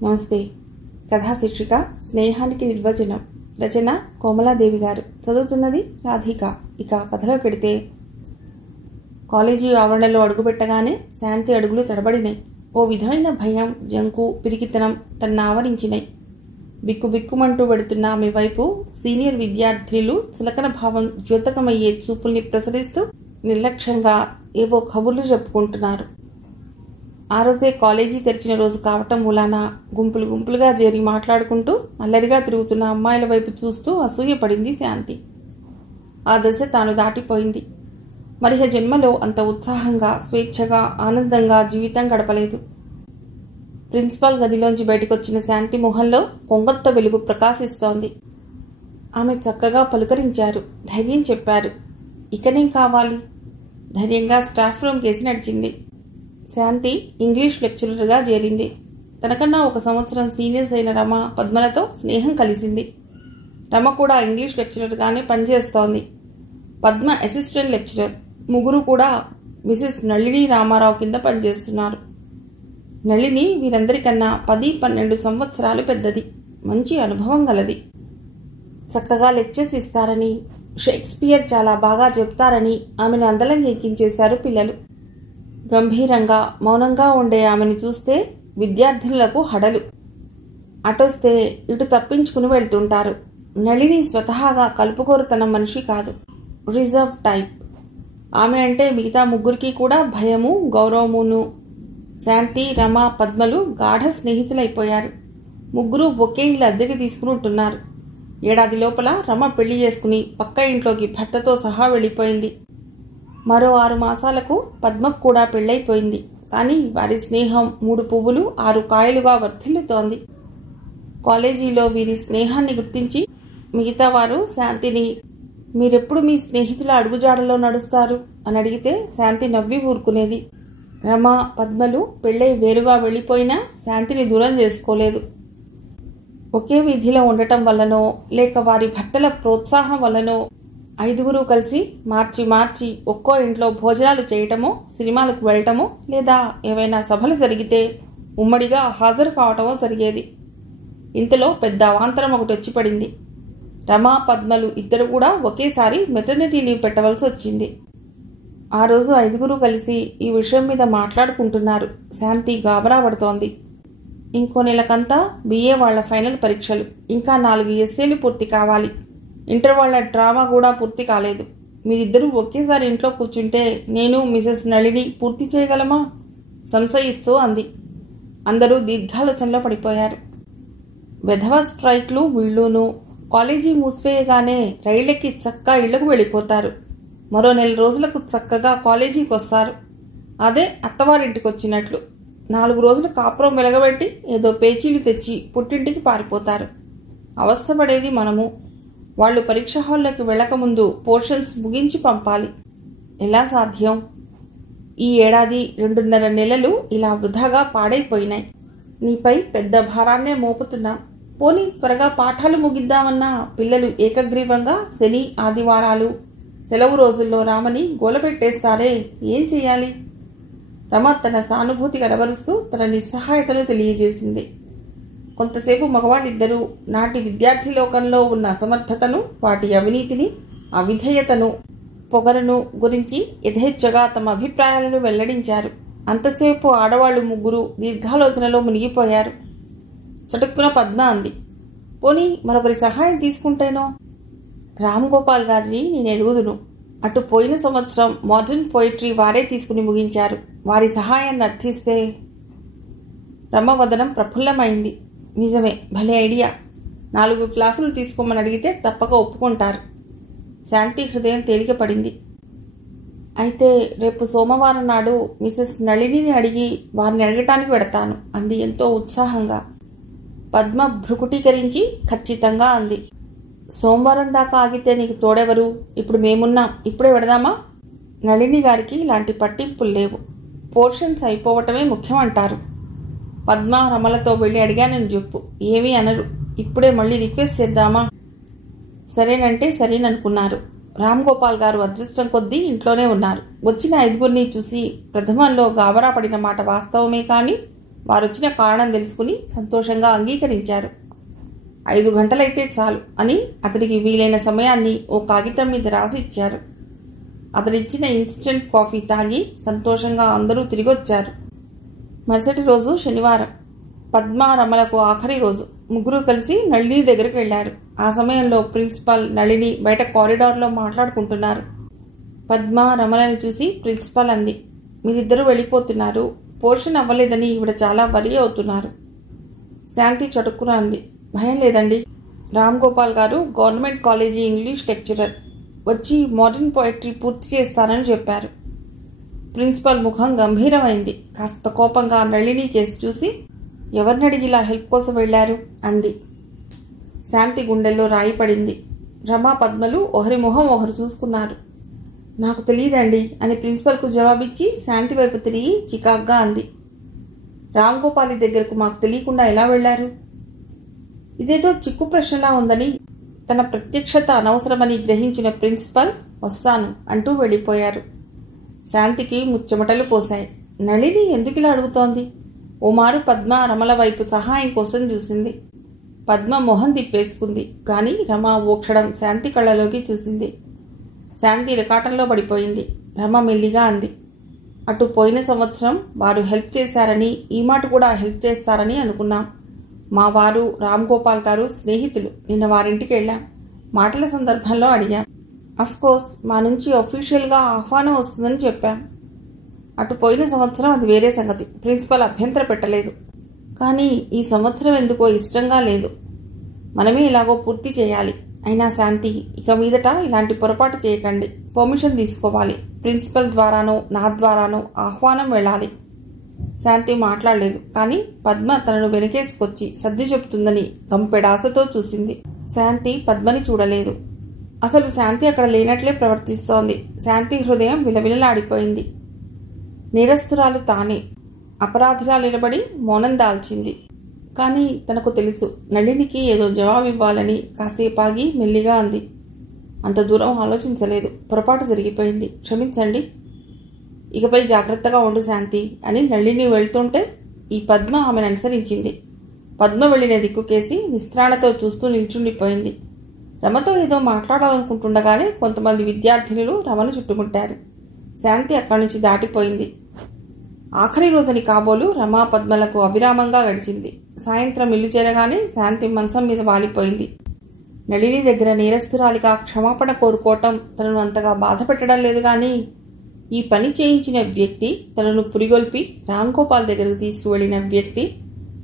నమస్తే. కథా శీర్షిక స్నేహానికి నిర్వచనం. రచన కోమలాదేవి గారు. చదువుతున్నది రాధిక. ఇక కథలోకి వెడితే, కాలేజీ ఆవరణలో అడుగుపెట్టగానే శాంతి అడుగులు తడబడినాయి. ఓ విధమైన భయం, జంకు, పిరికితనం తన్ని ఆవరించినాయి. బిక్కుబిక్కుమంటూ వెడుతున్న ఆమె వైపు సీనియర్ విద్యార్థులు చులకన భావం ద్యోతకమయ్యే చూపుల్ని ప్రసరిస్తూ నిర్లక్ష్యంగా ఏవో కబుర్లు చెప్పుకుంటున్నారు. ఆ రోజే కాలేజీ తెరిచిన రోజు కావటం మూలాన గుంపులు గుంపులుగా చేరి మాట్లాడుకుంటూ అల్లరిగా తిరుగుతున్న అమ్మాయిల వైపు చూస్తూ అసూయపడింది శాంతి. ఆ దశ తాను దాటిపోయింది. మరిహ జన్మలో అంత ఉత్సాహంగా, స్వేచ్ఛగా, ఆనందంగా జీవితం గడపలేదు. ప్రిన్సిపాల్ గదిలోంచి బయటకొచ్చిన శాంతి మొహంలో కొంగొత్త వెలుగు ప్రకాశిస్తోంది. ఆమె చక్కగా పలుకరించారు, ధైర్యం చెప్పారు. ఇకనేం కావాలి? ధైర్యంగా స్టాఫ్ రూమ్ కేసి నడిచింది. శాంతి ఇంగ్లీష్ లెక్చరర్గా చేరింది. తనకన్నా 1 సంవత్సరం సీనియర్స్ అయిన రమ, పద్మలతో స్నేహం కలిసింది. రమ కూడా ఇంగ్లీష్ లెక్చరర్గానే పనిచేస్తోంది. Padma assistant lecturer. ముగ్గురు కూడా మిసెస్ నళిని రామారావు కింద పనిచేస్తున్నారు. నళిని వీరందరికన్నా 10-12 సంవత్సరాలు పెద్దది. మంచి అనుభవం గలది. చక్కగా లెక్చర్స్ ఇస్తారని, షేక్స్పియర్ చాలా బాగా చెప్తారని ఆమెను అందలం ఎక్కించేశారు పిల్లలు. గంభీరంగా, మౌనంగా ఉండే ఆమెను చూస్తే విద్యార్థినులకు హడలు. అటొస్తే ఇటు తప్పించుకుని వెళ్తుంటారు. నళిని స్వతహాగా కలుపుకోరుతనం మనిషి కాదు, రిజర్వ్ టైప్. ఆమె అంటే మిగతా ముగ్గురికి కూడా భయము, గౌరవమును. శాంతి, రమ, పద్మలు గాఢ స్నేహితులైపోయారు. ముగ్గురు ఒకే ఇల్లు అద్దెకి తీసుకుని ఉంటున్నారు. ఏడాది లోపల రమ పెళ్లి చేసుకుని పక్క ఇంట్లోకి భర్తతో సహా వెళ్ళిపోయింది. మరో 6 మాసాలకు పద్మకు కూడా పెళ్ళైపోయింది. కానీ వారి స్నేహం 3 పువ్వులు 6 కాయలుగా వర్ధిల్లుతోంది. కాలేజీలో వీరి స్నేహాన్ని గుర్తించి మిగతా వారు శాంతిని, మీరెప్పుడు మీ స్నేహితుల అడుగుజాడలో నడుస్తారు అని అడిగితే శాంతి నవ్వి ఊరుకునేది. రమ, పద్మలు పెళ్ళై వేరుగా వెళ్ళిపోయినా శాంతిని దూరం చేసుకోలేదు. ఒకే వీధిలో ఉండటం వల్లనో, లేక వారి భర్తల ప్రోత్సాహం వల్లనో 5గురు కలిసి మార్చి మార్చి ఒక్కో ఇంట్లో భోజనాలు చేయటమో, సినిమాలకు వెళ్ళటమో, లేదా ఏవైనా సభలు జరిగితే ఉమ్మడిగా హాజరు కావటమో జరిగేది. ఇంతలో పెద్ద అవాంతరం ఒకటి వచ్చి పడింది. రమా, పద్మలు ఇద్దరు కూడా ఒకేసారి మెటర్నిటీ లీవ్ పెట్టవలసి వచ్చింది. ఆ రోజు 5గురు కలిసి ఈ విషయం మీద మాట్లాడుకుంటున్నారు. శాంతి గాబరా పడుతోంది. ఇంకో నెలకంతా BA వాళ్ల ఫైనల్ పరీక్షలు, ఇంకా 4 ఎస్సేలు పూర్తి కావాలి. ఇంటర్ వాళ్ల డ్రామా కూడా పూర్తి కాలేదు. మీరిద్దరూ ఒకేసారి ఇంట్లో కూర్చుంటే నేను, మిసెస్ నళిని పూర్తి చేయగలమా? సంశయిస్తూ అంది. అందరూ దీర్ఘాలోచనలో పడిపోయారు. వెధవ స్ట్రైక్లు వీళ్ళూను. కాలేజీ మూసివేయగానే రైళ్లెక్కి చక్కా ఇళ్లకు వెళ్ళిపోతారు. మరో 4 రోజులకు చక్కగా కాలేజీకి వస్తారు. అదే అత్తవారింటికి వచ్చినట్లు. 4 రోజులు కాపురం వెలగబెట్టి ఏదో పేచీలు తెచ్చి పుట్టింటికి పారిపోతారు. అవస్థపడేది మనము. వాళ్ళు పరీక్ష హాల్లోకి వెళ్లకముందు పోర్షన్స్ ముగించి పంపాలి. ఎలా సాధ్యం? ఈ ఏడాది 2.5 నెలలు ఇలా వృధాగా పాడైపోయినాయి. నీపై పెద్ద భారాన్నే మోపుతున్నా. పోనీ త్వరగా పాఠాలు ముగిద్దామన్నా పిల్లలు ఏకగ్రీవంగా శని, ఆదివారాలు, సెలవు రోజుల్లో రామని గోలపెట్టేస్తారే. ఏం చెయ్యాలి? రమ తన సానుభూతి కనబరుస్తూ తన నిస్సహాయతను తెలియజేసింది. కొంతసేపు మగవాళ్ళిద్దరూ నాటి విద్యార్థి లోకంలో ఉన్న అసమర్థతను, వాటి అవినీతిని, అవిధేయతను, పొగరును గురించి యథేచ్ఛగా తమ అభిప్రాయాలను వెల్లడించారు. అంతసేపు ఆడవాళ్లు ముగ్గురు దీర్ఘాలోచనలో మునిగిపోయారు. చటుక్కున పద్మ అంది, పోనీ మరొకరి సహాయం తీసుకుంటేనో? రామ్ గోపాల్ గారిని నేను ఎరుగుదును. అటు పోయిన సంవత్సరం మోడర్న్ పోయిట్రీ వారే తీసుకుని ముగించారు. వారి సహాయాన్ని అర్థిస్తే. రమవదనం ప్రఫుల్లమైంది. నిజమే, భలే ఐడియా. 4 క్లాసులు తీసుకోమని అడిగితే తప్పక ఒప్పుకుంటారు. శాంతి హృదయం తేలికపడింది. అయితే రేపు సోమవారం నాడు మిసెస్ నళినిని అడిగి వారిని అడగటానికి వెడతాను అంది ఎంతో ఉత్సాహంగా. పద్మ భ్రుకుటీకరించి ఖచ్చితంగా అంది. సోమవారం దాకా ఆగితే నీకు తోడెవరు? ఇప్పుడు మేమున్నాం, ఇప్పుడే వెడదామా? నళిని గారికి ఇలాంటి పట్టింపులు లేవు. పోర్షన్స్ అయిపోవటమే ముఖ్యమంటారు. పద్మ, రమలతో వెళ్ళి అడిగానని చెప్పు. ఏమీ అనరు. ఇప్పుడే మళ్ళీ రిక్వెస్ట్ చేద్దామా? సరేనంటే సరేననుకున్నారు. రామ్ గోపాల్ గారు అదృష్టం కొద్దీ ఇంట్లోనే ఉన్నారు. వచ్చిన 5గురిని చూసి ప్రథమంలో గాబరా పడిన మాట వాస్తవమే. కానీ వారొచ్చిన కారణం తెలుసుకుని సంతోషంగా అంగీకరించారు. 5 గంటలైతే చాలు అని అతడికి వీలైన సమయాన్ని ఓ కాగితం మీద రాసి ఇచ్చారు. అతడిచ్చిన ఇన్స్టెంట్ కాఫీ తాగి సంతోషంగా అందరూ తిరిగొచ్చారు. మరుసటి రోజు శనివారం. పద్మ, రమలకు ఆఖరి రోజు. ముగ్గురు కలిసి నళిని దగ్గరికి వెళ్లారు. ఆ సమయంలో ప్రిన్సిపాల్, నళిని బయట కారిడార్లో మాట్లాడుకుంటున్నారు. పద్మ, రమలని చూసి ప్రిన్సిపాల్ అంది, మీరిద్దరూ వెళ్ళిపోతున్నారు, పోర్షన్ అవ్వలేదని ఈవిడ చాలా వరి అవుతున్నారు. శాంతి చటుక్కున అంది, భయం లేదండి. రామ్ గోపాల్ గారు గవర్నమెంట్ కాలేజీ ఇంగ్లీష్ లెక్చరర్, వచ్చి మోడర్న్ పోయట్రీ పూర్తి చేస్తానని చెప్పారు. ప్రిన్సిపల్ ముఖం గంభీరమైంది. కాస్త కోపంగా నళిని కేసు చూసి, ఎవరిని అడిగి ఇలా హెల్ప్ కోసం వెళ్లారు అంది. శాంతి గుండెల్లో రాయి పడింది. రమా, పద్మలు ఒకరి మొహం ఒకరు చూసుకున్నారు. నాకు తెలియదండి అని ప్రిన్సిపల్కు జవాబిచ్చి శాంతి వైపు తిరిగి చికాగ్గా అంది. రామ్ గోపాలి దగ్గరకు మాకు తెలియకుండా ఎలా వెళ్లారు? ఇదేదో చిక్కు ప్రశ్నలా ఉందని, తన ప్రత్యక్షత అనవసరమని గ్రహించిన ప్రిన్సిపల్ వస్తాను అంటూ వెళ్ళిపోయారు. శాంతికి ముచ్చెమటలు పోశాయి. నళిని ఎందుకిలా అడుగుతోంది? ఓమారు పద్మ, రమల వైపు సహాయం కోసం చూసింది. పద్మ మొహం తిప్పేసుకుంది. కానీ రమ ఓ క్షణం శాంతి కళ్ళలోకి చూసింది. శాంతి రికాటంలో పడిపోయింది. రమ మెల్లిగా అంది, అటు పోయిన సంవత్సరం వారు హెల్ప్ చేశారని, ఈ మాట కూడా హెల్ప్ చేస్తారని అనుకున్నాం. మా వారు, రామ్ గోపాల్ గారు స్నేహితులు. నిన్న వారింటికి వెళ్ళాం. మాటల సందర్భంలో అడిగాం. అఫ్కోర్స్ మా నుంచి అఫీషియల్గా ఆహ్వానం వస్తుందని చెప్పాం. అటు పోయిన సంవత్సరం అది వేరే సంగతి. ప్రిన్సిపల్ అభ్యంతర పెట్టలేదు. కానీ ఈ సంవత్సరం ఎందుకో ఇష్టంగా లేదు. మనమే ఇలాగో పూర్తి చేయాలి. అయినా శాంతి, ఇక మీదట ఇలాంటి పొరపాటు చేయకండి. పర్మిషన్ తీసుకోవాలి. ప్రిన్సిపల్ ద్వారానో నా ద్వారానో ఆహ్వానం వెళ్ళాలి. శాంతి మాట్లాడలేదు. కానీ పద్మ తనను వెనకేసుకొచ్చి సర్ది చెప్తుందని గంపెడాసతో చూసింది. శాంతి పద్మని చూడలేదు. అసలు శాంతి అక్కడ లేనట్లే ప్రవర్తిస్తోంది. శాంతి హృదయం విలవిలలాడిపోయింది. నేరస్తురాలు తానే. అపరాధిలా నిలబడి మౌనం దాల్చింది. కానీ తనకు తెలుసు, నళినికి ఏదో జవాబివ్వాలని. కాసేపాగి మెల్లిగా అంది, అంత దూరం ఆలోచించలేదు. పొరపాటు జరిగిపోయింది, క్షమించండి. ఇకపై జాగ్రత్తగా ఉండు శాంతి అని నళిని వెళ్తుంటే ఈ పద్మ ఆమెను అనుసరించింది. పద్మ వెళ్లిన దిక్కుకేసి నిస్త్రాణతో చూస్తూ నిల్చుండిపోయింది. రమతో ఏదో మాట్లాడాలనుకుంటుండగానే కొంతమంది విద్యార్థినులు రమను చుట్టుముట్టారు. శాంతి అక్కడి నుంచి దాటిపోయింది. ఆఖరి రోజుని కాబోలు రమా, పద్మలకు అవిరామంగా గడిచింది. సాయంత్రం ఇల్లు చేరగానే శాంతి మంచం మీద వాలిపోయింది. నళిని దగ్గర నేరస్తురాలిగా క్షమాపణ కోరుకోవటం తనను అంతగా బాధ పెట్టడం లేదు. కానీ ఈ పని చేయించిన వ్యక్తి, తనను పురిగొల్పి రామ్ గోపాల్ దగ్గరకు తీసుకువెళ్లిన వ్యక్తి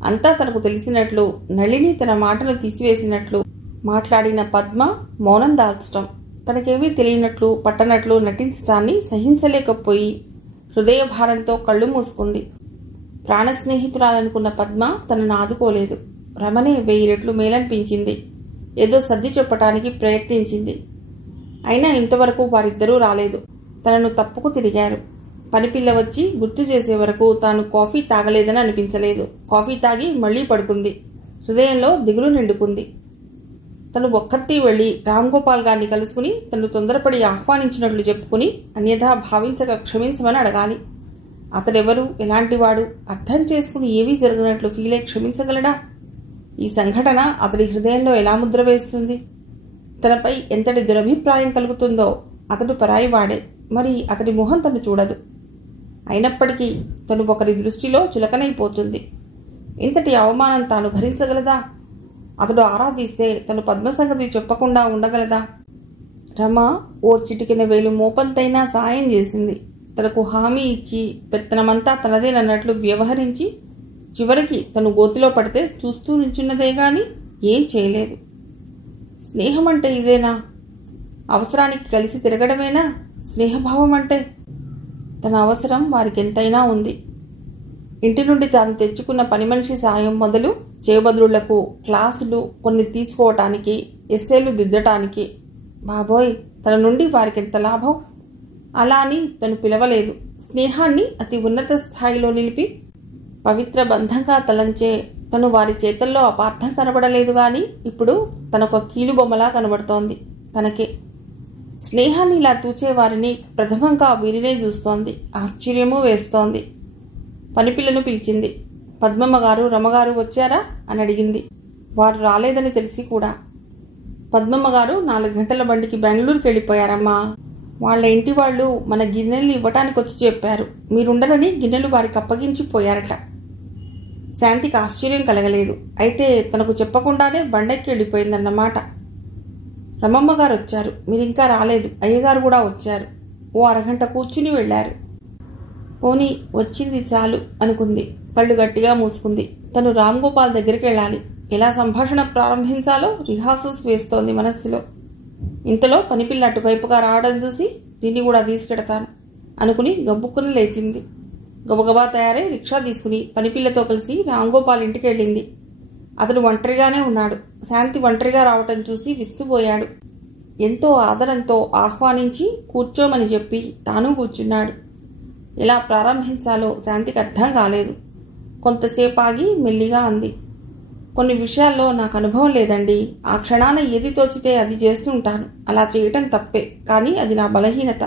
అంతా తనకు తెలిసినట్లు, నళిని తన మాటను తీసివేసినట్లు మాట్లాడిన పద్మ మౌనం దాల్చటం, తనకేమీ తెలియనట్లు పట్టనట్లు నటించటాన్ని సహించలేకపోయి హృదయ భారంతో కళ్ళు మూసుకుంది. ప్రాణ స్నేహితురాలనుకున్న పద్మ తనను ఆదుకోలేదు. రమనే 1000 రెట్లు మేలనిపించింది. ఏదో సర్ది చెప్పటానికి ప్రయత్నించింది. అయినా ఇంతవరకు వారిద్దరూ రాలేదు. తనను తప్పుకు తిరిగారు. పనిపిల్ల వచ్చి గుర్తు చేసే వరకు తాను కాఫీ తాగలేదని అనిపించలేదు. కాఫీ తాగి మళ్లీ పడుకుంది. హృదయంలో దిగులు నిండుకుంది. తను ఒక్కత్తి వెళ్లి రామ్ గోపాల్ గారిని కలుసుకుని తను తొందరపడి ఆహ్వానించినట్లు చెప్పుకుని అన్యథా భావించక క్షమించమని అడగాలి. అతడెవరు, ఎలాంటివాడు, అర్థం చేసుకుని ఏమీ జరిగినట్లు ఫీలై క్షమించగలడా? ఈ సంఘటన అతడి హృదయంలో ఎలా ముద్ర వేస్తుంది? తనపై ఎంతటి దురభిప్రాయం కలుగుతుందో. అతడు పరాయివాడే. మరి అతడి మొహం తను చూడదు. అయినప్పటికీ తను ఒకరి దృష్టిలో చులకనైపోతుంది. ఇంతటి అవమానం తాను భరించగలదా? అతడు ఆరాధిస్తే తను పద్మ సంగతి చెప్పకుండా ఉండగలదా? రమ ఓ చిటికెన వేలు మోపంతైనా సాయం చేసింది. తనకు హామీ ఇచ్చి పెత్తనమంతా తనదేనన్నట్లు వ్యవహరించి చివరికి తను గోతిలో పడితే చూస్తూ నించున్నదే గాని ఏం చేయలేదు. స్నేహం అంటే ఇదేనా? అవసరానికి కలిసి తిరగడమేనా స్నేహభావం అంటే? తన అవసరం వారికెంతైనా ఉంది. ఇంటి నుండి తాను తెచ్చుకున్న పని మనిషి సాయం మొదలు చేబదుళ్లకు, క్లాసులు కొన్ని తీసుకోవటానికి, ఎస్సేలు దిద్దటానికి. బాబోయ్, తన నుండి వారికెంత లాభం! అలా అని తను పిలవలేదు. స్నేహాన్ని అతి ఉన్నత స్థాయిలో నిలిపి పవిత్ర బంధంగా తలంచే తను వారి చేతల్లో అపార్థం కనబడలేదు. గాని ఇప్పుడు తనొక కీలుబొమ్మలా కనబడుతోంది తనకే. స్నేహాన్ని ఇలా తూచేవారిని ప్రథమంగా వీరినే చూస్తోంది. ఆశ్చర్యమూ వేస్తోంది. పనిపిల్లను పిలిచింది. పద్మమ్మ గారు రమగారు వచ్చారా అని అడిగింది. వారు రాలేదని తెలిసి కూడా. పద్మమ్మ గారు 4 గంటల బండికి బెంగళూరుకి వెళ్ళిపోయారమ్మా. వాళ్ళ ఇంటి వాళ్ళు మన గిన్నెల్ని ఇవ్వటానికి వచ్చి చెప్పారు. మీరుండరని గిన్నెలు వారికి అప్పగించిపోయారట. శాంతికి ఆశ్చర్యం కలగలేదు. అయితే తనకు చెప్పకుండానే బండెక్కి వెళ్ళిపోయిందన్నమాట. రమమ్మ గారు వచ్చారు, మీరింకా రాలేదు. అయ్యగారు కూడా వచ్చారు. ఓ అరగంట కూర్చుని వెళ్లారు. పోనీ వచ్చింది చాలు అనుకుంది. కళ్ళు గట్టిగా మూసుకుంది. తను రామ్ గోపాల్ దగ్గరికి వెళ్ళాలి. ఎలా సంభాషణ ప్రారంభించాలో రిహార్సల్స్ వేస్తోంది మనస్సులో. ఇంతలో పనిపిల్ల అటువైపుగా రావడం చూసి దీన్ని కూడా తీసుకెడతాను అనుకుని గబ్బుక్కుని లేచింది. గబగబా తయారై రిక్షా తీసుకుని పనిపిల్లతో కలిసి రామ్ గోపాల్ ఇంటికి వెళ్ళింది. అతడు ఒంటరిగానే ఉన్నాడు. శాంతి ఒంటరిగా రావటం చూసి విస్తుపోయాడు. ఎంతో ఆదరంతో ఆహ్వానించి కూర్చోమని చెప్పి తాను కూర్చున్నాడు. ఎలా ప్రారంభించాలో శాంతికి అర్థం కాలేదు. కొంతసేపు ఆగి మెల్లిగా అంది, కొన్ని విషయాల్లో నాకు అనుభవం లేదండి. ఆ క్షణాన ఏది తోచితే అది చేస్తుంటాను. అలా చేయటం తప్పే, కానీ అది నా బలహీనత.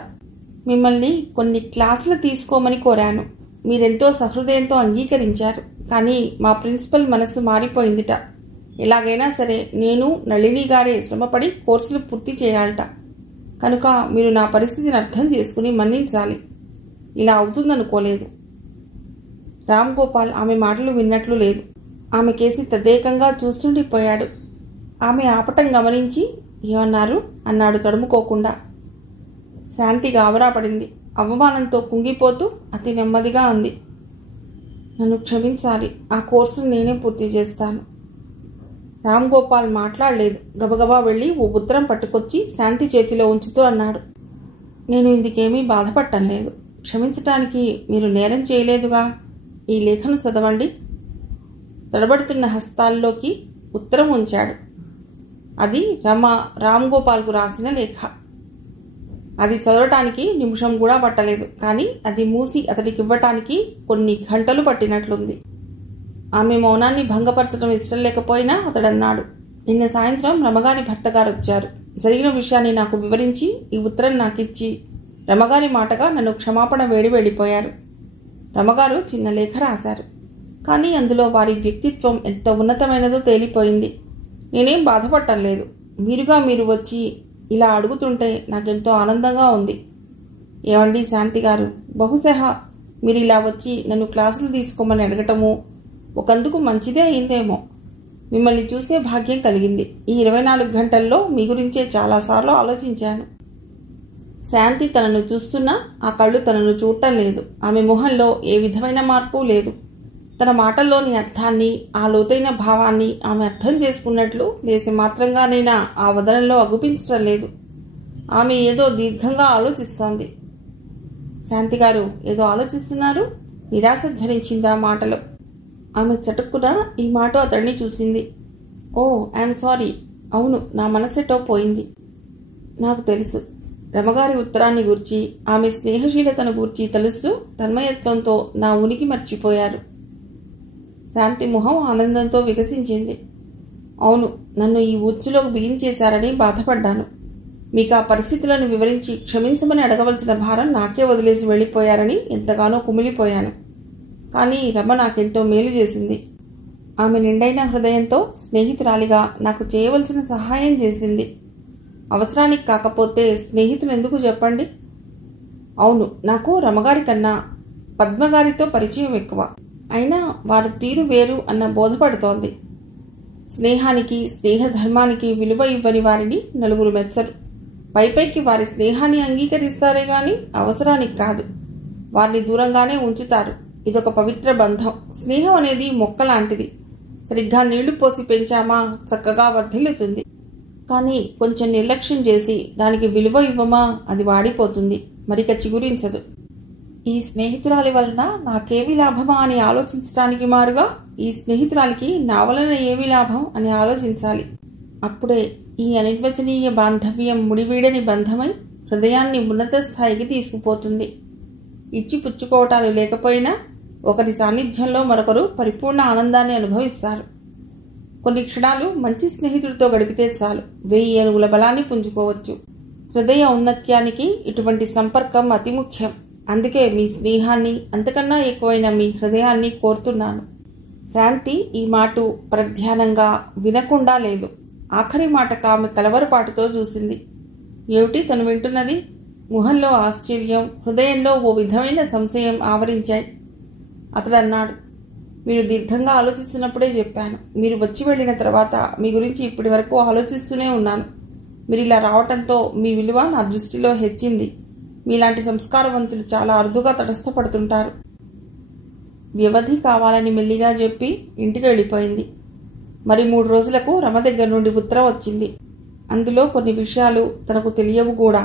మిమ్మల్ని కొన్ని క్లాసులు తీసుకోమని కోరాను. మీరెంతో సహృదయంతో అంగీకరించారు. కానీ మా ప్రిన్సిపల్ మనసు మారిపోయిందిట. ఎలాగైనా సరే నేను నళిని గారే శ్రమపడి కోర్సులు పూర్తి చేయాలట. కనుక మీరు నా పరిస్థితిని అర్థం చేసుకుని మన్నించాలి. ఇలా అవుతుందనుకోలేదు. రామ్ గోపాల్ ఆమె మాటలు విన్నట్లు లేదు. ఆమె కేసి తదేకంగా చూస్తుండిపోయాడు. ఆమె ఆపటం గమనించి ఏమన్నారు అన్నాడు తడుముకోకుండా. శాంతి గాబరా పడింది. అవమానంతో కుంగిపోతూ అతి నెమ్మదిగా అంది, నన్ను క్షమించాలి. ఆ కోర్సును నేనే పూర్తి చేస్తాను. రామ్ గోపాల్ మాట్లాడలేదు. గబగబా వెళ్లి ఓ ఉత్తరం పట్టుకొచ్చి శాంతి చేతిలో ఉంచుతూ అన్నాడు, నేను ఇందుకేమీ బాధపడటం లేదు. క్షమించటానికి మీరు నేరం చేయలేదుగా. ఈ లేఖను చదవండి. తడబడుతున్న హస్తాల్లోకి ఉత్తరం ఉంచాడు. అది రామ్ గోపాల్కు రాసిన లేఖ. అది చదవటానికి నిమిషం కూడా పట్టలేదు. కానీ అది మూసి అతడికివ్వటానికి కొన్ని గంటలు పట్టినట్లుంది. ఆమె మౌనాన్ని భంగపరచడం ఇష్టం లేకపోయినా అతడన్నాడు, నిన్న సాయంత్రం రమగారి భర్తగారు వచ్చారు. జరిగిన విషయాన్ని నాకు వివరించి ఈ ఉత్తరం నాకిచ్చి రమగారి మాటగా నన్ను క్షమాపణ వేడి వెళ్ళిపోయారు. రమగారు చిన్న లేఖ రాశారు. కానీ అందులో వారి వ్యక్తిత్వం ఎంత ఉన్నతమైనదో తేలిపోయింది. నేనేం బాధపడటం లేదు. మీరుగా మీరు వచ్చి ఇలా అడుగుతుంటే నాకెంతో ఆనందంగా ఉంది. ఏమండి శాంతి గారు, బహుశా మీరు ఇలా వచ్చి నన్ను క్లాసులు తీసుకోమని అడగటము ఒకందుకు మంచిదే అయిందేమో. మిమ్మల్ని చూసే భాగ్యం కలిగింది. ఈ 24 గంటల్లో మీ గురించే చాలాసార్లు ఆలోచించాను. శాంతి తనను చూస్తున్నా ఆ కళ్ళు తనను చూడటం లేదు. ఆమె మొహంలో ఏ విధమైన మార్పు లేదు. తన మాటల్లోని అర్థాన్ని, ఆ లోతైన భావాన్ని ఆమె అర్థం చేసుకున్నట్లు లేసి మాత్రంగానైనా ఆ వదనంలో అగుపించటం లేదు. ఆమె ఏదో దీర్ఘంగా ఆలోచిస్తోంది. శాంతి గారు ఏదో ఆలోచిస్తున్నారు? నిరాశ ధరించిందా మాటలో. ఆమె చటుక్కున ఈ మాట అతడిని చూసింది. ఓ ఐఎమ్ సారీ. అవును, నా మనసెటో పోయింది. నాకు తెలుసు. రమగారి ఉత్తరాన్ని గూర్చి, ఆమె స్నేహశీలతను గూర్చి తెలుస్తూ తన్మయత్వంతో నా ఉనికి మర్చిపోయారు. శాంతి మొహం ఆనందంతో వికసించింది. అవును, నన్ను ఈ ఉచ్చులోకి బిగించేశారని బాధపడ్డాను. మీకు ఆ పరిస్థితులను వివరించి క్షమించమని అడగవలసిన భారం నాకే వదిలేసి వెళ్లిపోయారని ఎంతగానో కుమిలిపోయాను. కానీ రమ నాకెంతో మేలు చేసింది. ఆమె నిండైన హృదయంతో స్నేహితురాలిగా నాకు చేయవలసిన సహాయం చేసింది. అవసరానికి కాకపోతే స్నేహితులు ఎందుకు చెప్పండి? అవును, నాకు రమగారి కన్నా పద్మగారితో పరిచయం ఎక్కువ. అయినా వారి తీరు వేరు అన్న బోధపడుతోంది. స్నేహానికి, స్నేహధర్మానికి విలువ ఇవ్వని వారిని నలుగురు మెచ్చరు. పైపైకి వారి స్నేహాన్ని అంగీకరిస్తారే గాని అవసరానికి కాదు. వారిని దూరంగానే ఉంచుతారు. ఇదొక పవిత్ర బంధం. స్నేహం అనేది మొక్క లాంటిది. సరిగ్గా నీళ్లు పోసి పెంచామా చక్కగా వర్ధిల్లుతుంది. కానీ కొంచెం నిర్లక్ష్యం చేసి దానికి విలువ ఇవ్వమా అది వాడిపోతుంది, మరిక చిగురించదు. ఈ స్నేహితురాలి వలన నాకేమి లాభమా అని ఆలోచించటానికి మారుగా ఈ స్నేహితురాలికి నా వలన ఏమి లాభం అని ఆలోచించాలి. అప్పుడే ఈ అనిర్వచనీయ బాంధవ్యం ముడివీడని బంధమై హృదయాన్ని ఉన్నత స్థాయికి తీసుకుపోతుంది. ఇచ్చి పుచ్చుకోవటాలు లేకపోయినా ఒకరి సాన్నిధ్యంలో మరొకరు పరిపూర్ణ ఆనందాన్ని అనుభవిస్తారు. కొన్ని క్షణాలు మంచి స్నేహితుడితో గడిపితే చాలు 1000 ఏనుగుల బలాన్ని పుంజుకోవచ్చు. హృదయ ఔన్నత్యానికి ఇటువంటి సంపర్కం అతి ముఖ్యం. అందుకే మీ స్నేహాన్ని, అంతకన్నా ఎక్కువైన మీ హృదయాన్ని కోరుతున్నాను. శాంతి ఈ మాట ప్రధ్యానంగా వినకుండా లేదు. ఆఖరి మాటకు ఆమె కలవరపాటుతో చూసింది. ఏమిటి తను వింటున్నది? ముఖంలో ఆశ్చర్యం, హృదయంలో ఓ విధమైన సంశయం ఆవరించాయి. అతడు అన్నాడు, మీరు దీర్ఘంగా ఆలోచిస్తున్నప్పుడే చెప్పాను. మీరు వచ్చి వెళ్ళిన తర్వాత మీ గురించి ఇప్పటి వరకు ఆలోచిస్తూనే ఉన్నాను. మీరు ఇలా రావటంతో మీ విలువ నా దృష్టిలో హెచ్చింది. మీలాంటి సంస్కారవంతులు చాలా అరుదుగా తటస్థపడుతుంటారు. వ్యవధి కావాలని మెల్లిగా చెప్పి ఇంటికి వెళ్ళిపోయింది. మరి 3 రోజులకు రమ దగ్గర నుండి ఉత్తరం వచ్చింది. అందులో కొన్ని విషయాలు తనకు తెలియవు కూడా.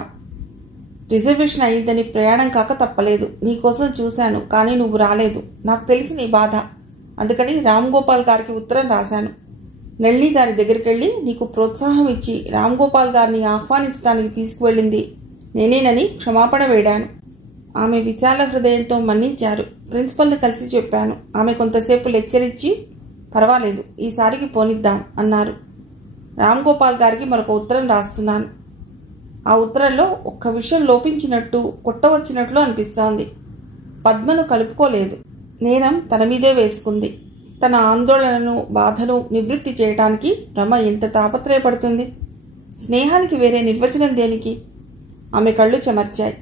రిజర్వేషన్ అయిందని ప్రయాణం కాక తప్పలేదు. నీకోసం చూశాను, కానీ నువ్వు రాలేదు. నాకు తెలిసి నీ బాధ. అందుకని రామ్ గోపాల్ గారికి ఉత్తరం రాశాను. నెల్లి గారి దగ్గరికి వెళ్ళి నీకు ప్రోత్సాహం ఇచ్చి రామ్ గోపాల్ గారిని ఆహ్వానించడానికి తీసుకువెళ్ళింది నేనేనని క్షమాపణ వేడాను. ఆమె విశాల హృదయంతో మన్నించారు. ప్రిన్సిపల్ని కలిసి చెప్పాను. ఆమె కొంతసేపు లెక్చర్ ఇచ్చి పర్వాలేదు, ఈసారికి పోనిద్దాం అన్నారు. రామ్ గోపాల్ గారికి మరొక ఉత్తరం రాస్తున్నాను. ఆ ఉత్తరంలో ఒక్క విషయం లోపించినట్టు, కొట్టవచ్చినట్లు అనిపిస్తోంది. పద్మను కలుపుకోలేదు. నేరం తన మీదే వేసుకుంది. తన ఆందోళనను, బాధను నివృత్తి చేయటానికి రమ ఎంత తాపత్రయపడుతుంది? స్నేహానికి వేరే నిర్వచనం దేనికి? ఆమె కళ్ళు చెమర్చాయి.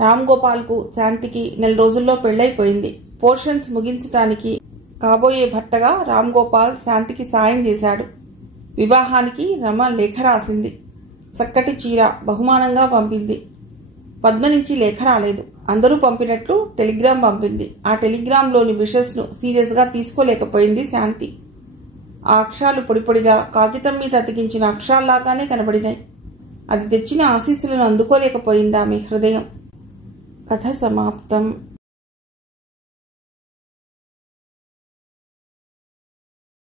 రామ్ గోపాల్కు శాంతికి 4 రోజుల్లో పెళ్లైపోయింది. పోర్షన్స్ ముగించటానికి కాబోయే భర్తగా రామ్ గోపాల్ శాంతికి సాయం చేశాడు. వివాహానికి రమ లేఖ రాసింది. చక్కటి చీర బహుమానంగా పంపింది. పద్మ నుంచి లేఖ రాలేదు. అందరూ పంపినట్లు టెలిగ్రామ్ పంపింది. ఆ టెలిగ్రామ్లోని విషస్ను సీరియస్గా తీసుకోలేకపోయింది శాంతి. ఆ అక్షరాలు పొడిపొడిగా కాగితం మీద అతికించిన అక్షరాల్లాగానే కనబడినాయి. అది తెచ్చిన ఆశీస్సులను అందుకోలేకపోయింది ఆమె హృదయం. కథ సమాప్తం.